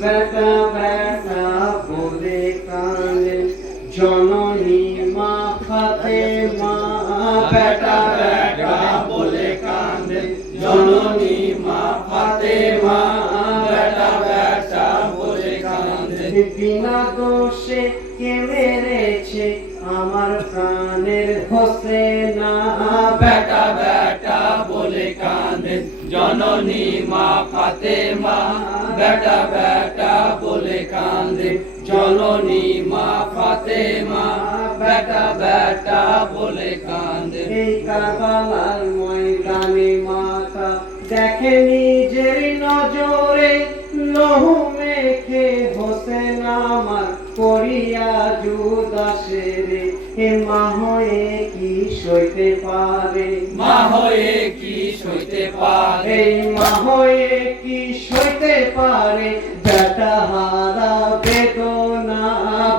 বেটা বেটা বলে কাঁদে জননী মা ফাতেমা, বেটা বেটা বলে কাঁদে জননী মা ফাতেমা, বেটা বেটা বলে কাঁদে। বিনা দোষে কে মেরেছে আমার প্রাণের হোসেনা, বেটা বেটা বলে কাঁদে জননী মা ফাতেমা, বেটা বেটা বলে কাঁদে জননী মা ফাতেমা, বেটা বেটা বলে কাঁদে। এই কারবালার ময়দানে মাতা দেখে নিজের নজরে লহু মেখে হোসেন আমার করিয়া জুদাসেরে, এ মা হয়ে কি সইতে পারে, মা হয়ে কি সইতে পারে, এই মা হয়ে কি সইতে পারে বেটা হারা বেদনা,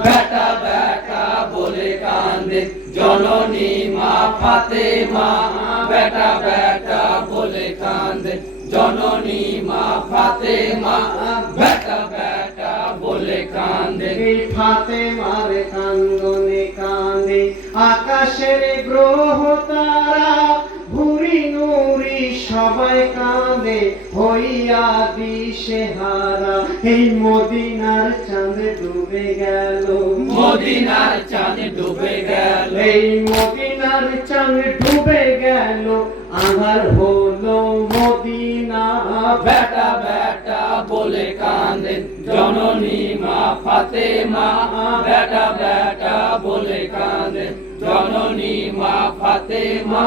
বেটা বেটা বলে কাঁদে জননী মা ফাতেমা, বেটা বেটা বলে কাঁদে জননী মা ফাতেমা, বেটা বেটা বলে কাঁদে। এই ফাতেমার কান্দনে কাঁদে আকাশের গ্রহ তারা, ভুরি নুরি সবাই কাঁদে হইয়া দিশেহারা। এই মদিনার চাঁদ ডুবে গেল, মদিনার চাঁদ ডুবে গেল, এই মদিনার চাঁদ ডুবে গেল, আঁধার হলো মদিনা, বেটা বেটা বলে কাঁদে জননী মা ফাতেমা, বেটা বেটা বলে কাঁদে জননী মা ফাতেমা,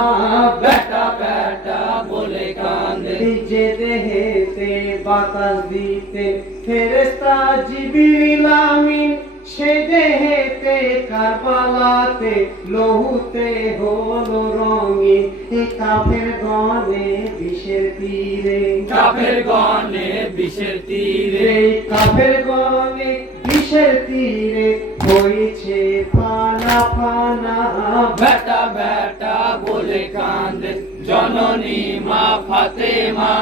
বেটা বেটা বলে কাঁদে। যে দেহেতে বাতাস দিতে ফেরেশতা জিবরিল আমিন, সে দেহেতে কারবালাতে লহুতে হলো রঙিন। এই কাফের গনে বিষের তীরে, কাফের গনে বিষের তীরে, এই কাফের গনে বিষের তীরে হয়েছে ফানা ফানা, বেটা বেটা বলে কাঁদে জননী মা ফাতেমা,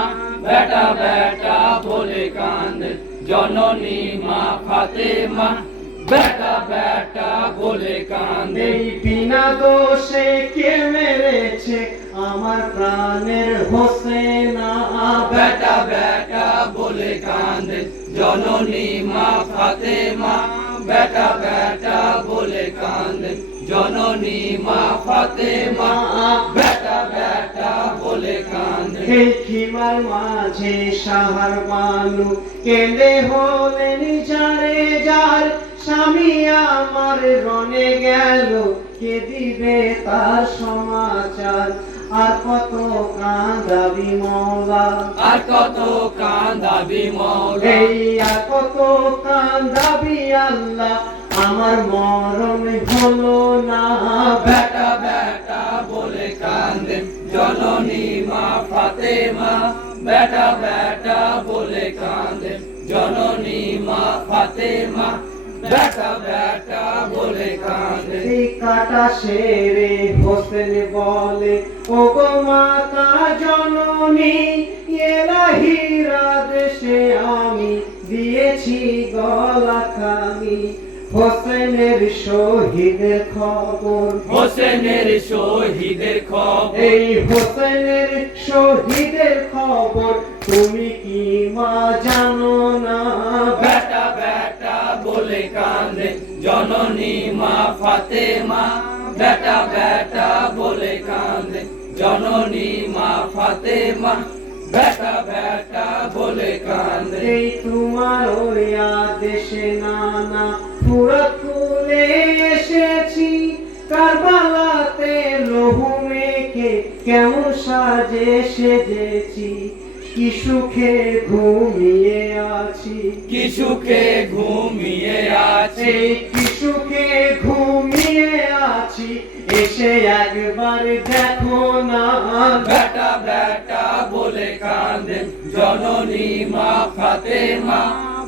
বেটা বেটা বলে কাঁদে জননী মা ফাতেমা, বেটা বেটা বলে কাঁদে। বিনা দোষে কে মেরেছে আমার প্রাণের হোসেনা, বেটা বেটা বলে কাঁদে জননী মা ফাতেমা, বেটা বেটা বলে কাঁদে জননী মা ফাতেমা, বেটা বেটা বলে কাঁদে। এই খিমার মাঝে সাহার বানু কেঁদে হলেন যারে যার, স্বামী আমার রনে গেল কে দিবে তার সমাচার। আর কত কাঁদাবি মওলা, আর কত কাঁদাবি মওলা, এই আর কত কাঁদাবি আল্লাহ, আমার মরণ হলো না, বেটা বেটা বলে কাঁদে জননী মা ফাতেমা, বেটা বেটা বলে কাঁদে জননী মা ফাতেমা, বেটা বেটা বলে কাঁদে। এই কাটা শেরে হোসেন বলে ও গো মাতা জননী, এলাহির আদেশে আমি দিয়েছি গলা খানি। হোসেনের শহীদের খবর, হোসেনের শহীদের খবর, এই হোসেনের শহীদের খবর তুমি কি মা জানো না, বেটা বেটা বলে কাঁদে জননী মা ফাতেমা, বেটা বেটা বলে কাঁদে জননী মা ফাতেমা, বেটা বেটা বলে কাঁদে। এই তোমার ওই আদেশে নানা ফুরাত কুলে এসেছি, কারবালাতে লহু মেখে কেমন সাজে সেজেছি, কি সুখে ঘুমিয়ে আছি, কি সুখে ঘুমিয়ে আছি, কি সুখে ঘুমিয়ে আছি, এসে একবার দেখো না, বেটা বেটা বলে কাঁদে জননী মা ফাতেমা,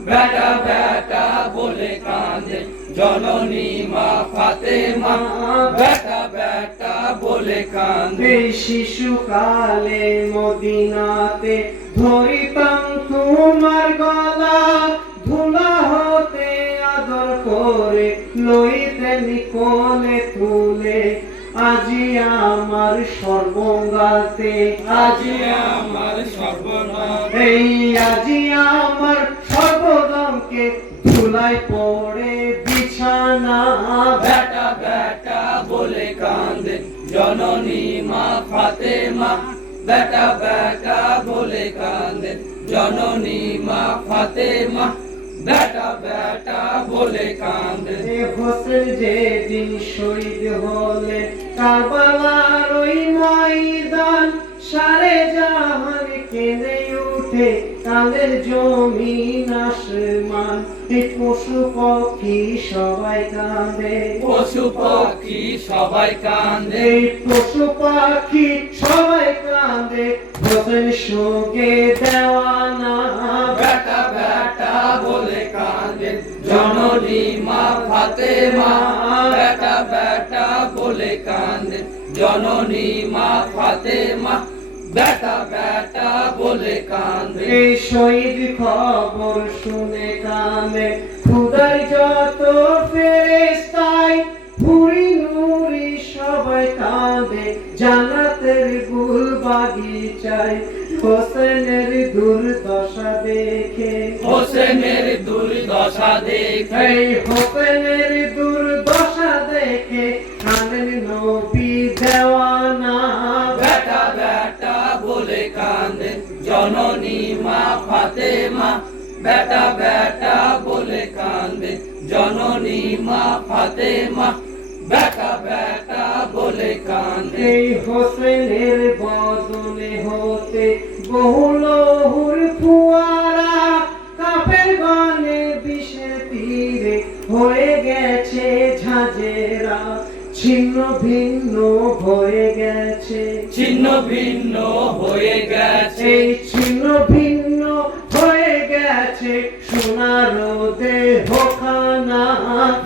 বেটা বেটা বলে কাঁদে জননী মা ফাতেমা, বেটা বেটা বলে কাঁদে। শিশুকালে মদিনাতে ধরিতাম তোমার গলা, লইতেন কোলে তুলে, আজি আমার সর্বঙ্গাতে, আজি আমার সর্বনাশ, এই আজি আমার সর্বদমকে ধুলাই পড়ে বিছানা। বেটা বেটা বলে কান্দে জননী মা ফাতেমা, বেটা বেটা বলে কান্দে জননী মা ফাতেমা, বেটা বেটা বলে কান্দে। হোসেন যেদিন শহীদ হলে কারবালার ওই ময়দান, সারে জাহান কেঁদে উঠে তাদের জমিন আসমান। এই পশু পক্ষী সবাই কাঁদে, পশু পাখি সবাই কান্দে, এই পশু পাখি সবাই কাঁদে, হোসেন শোকে দেওয়ানা। বেটা বেটা বলে কান্দে জননী মা ফাতেমা, বেটা বেটা বলে কান্দে জননী মা ফাতেমা, বেটা বেটা বলে কান্দে। এই শহীদ খবর শুনে কানে খুদার যত ফেরেশতাই, ভুরি নুরি সবাই কাঁদে জান্নাতের গুল বাগিচায়। হোসেনের দুর্দশা দেখে, হোসেনের দুর্দশা দেখে, এই হোসেনের দুর্দশা দেখে কাঁদেন নবী দেওয়ানা। বেটা বেটা বলে কান্দে জননী মা ফাতেমা, বেটা বেটা বলে কান্দে জননী মা ফাতেমা, বেটা বেটা বলে কান্দে। এই হোসেনের বদনে হতে বহু লহুর ফুয়ারা, কাপের গনে বিষের তীরে হয়ে গেছে ঝাঁঝেরা। ছিন্ন ভিন্ন হয়ে গেছে, ছিন্ন ভিন্ন হয়ে গেছে, এই ছিন্ন ভিন্ন হয়ে গেছে সোনার দেহখানা।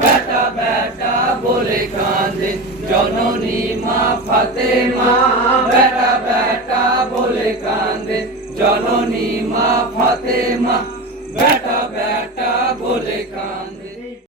বেটা বেটা বলে কান্দে জননী মা ফাতেমা, বেটা বেটা বলে কান্দে জননী মা ফাতেমা, বেটা বেটা বলে কান্দে।